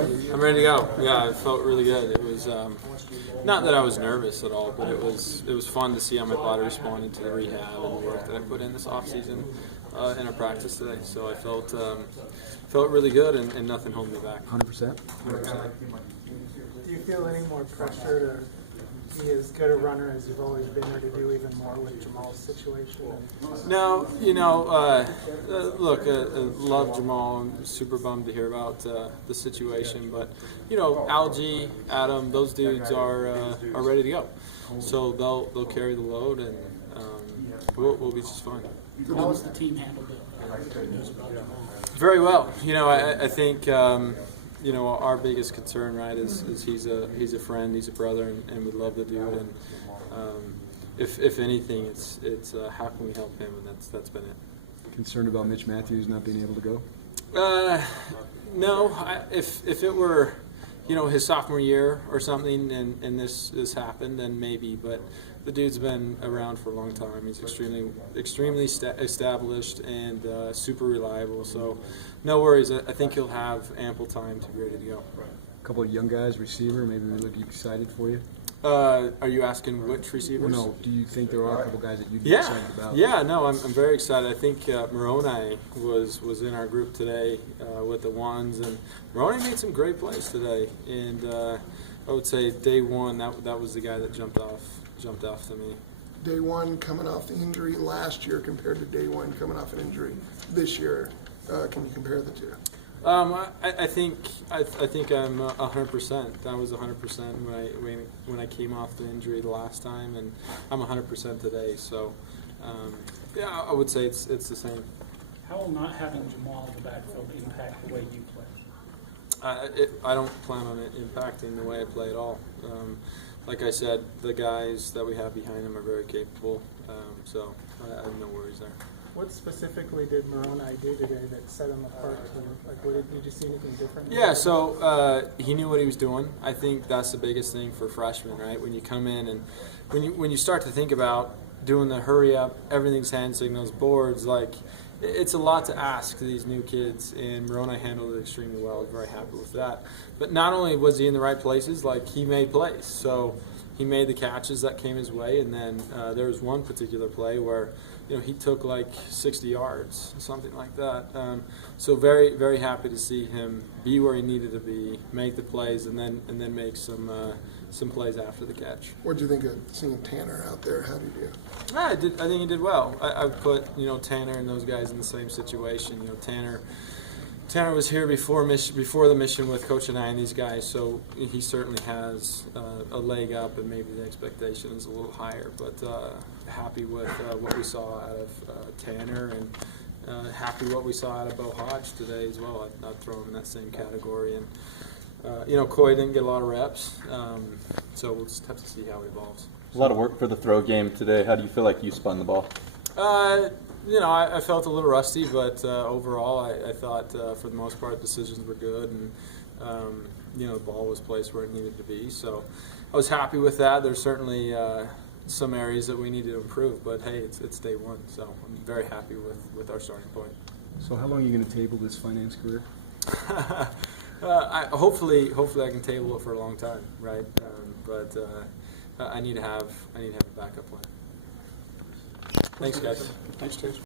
I'm ready to go. Yeah, it felt really good. It was not that I was nervous at all, but it was fun to see how my body responded to the rehab and the work that I put in this off season in our practice today. So I felt really good, and nothing held me back. 100%. 100%. Do you feel any more pressure to be as good a runner as you've always been, or to do even more with Jamaal's situation? No, look, love Jamaal. I'm super bummed to hear about the situation, but Algie, Adam, those dudes are ready to go, so they'll carry the load, and we'll be just fine. How has the team handled it? Very well. I think our biggest concern, right, is he's a friend, he's a brother, and we love the dude. And if anything, it's how can we help him, and that's been it. Concerned about Mitch Matthews not being able to go? No. If it were his sophomore year or something, and this happened, then maybe. But the dude's been around for a long time. He's extremely established and super reliable. So no worries. I think he'll have ample time to be ready to go. A couple of young guys, receiver, maybe we look excited for you? Are you asking which receivers? Well, no. Do you think there are a couple guys that you'd be excited about? Yeah, no, I'm very excited. I think Moroni was in our group today with the ones, and Moroni made some great plays today. And I would say day one, that was the guy that jumped off to me. Day one coming off the injury last year compared to day one coming off an injury this year. Can you compare the two? I think I'm 100%. I was 100% when I came off the injury the last time, and I'm 100% today. So yeah, I would say it's the same. How will not having Jamaal in the backfield impact the way you play? I don't plan on it impacting the way I play at all. Like I said, the guys that we have behind him are very capable, so I have no worries there. What specifically did Moroni do today that set him apart? Did you see anything different? Yeah, so he knew what he was doing. I think that's the biggest thing for freshmen, right? When you come in and when you start to think about doing the hurry up, everything's hand signals, boards, it's a lot to ask to these new kids, and Moroni handled it extremely well. I'm very happy with that. But not only was he in the right places, he made plays. So he made the catches that came his way, and then there was one particular play where he took 60 yards, something like that. So very, very happy to see him be where he needed to be, make the plays, and then make some plays after the catch. What do you think of seeing Tanner out there? How did you do? I think he did well. I put Tanner and those guys in the same situation. Tanner was here before the mission with Coach and I and these guys, so he certainly has a leg up, and maybe the expectation is a little higher. But happy with what we saw out of Tanner, and happy what we saw out of Bo Hodge today as well. I'd throw him in that same category. And Coy didn't get a lot of reps, so we'll just have to see how he evolves. A lot of work for the throw game today. How do you feel like you spun the ball? I felt a little rusty, but overall, I thought for the most part decisions were good, and the ball was placed where it needed to be. So I was happy with that. There's certainly some areas that we need to improve, but hey, it's day one, so I'm very happy with our starting point. So how long are you going to table this finance career? Hopefully I can table it for a long time, right? But I need to have a backup plan. Thanks, guys. Thanks, Taysom.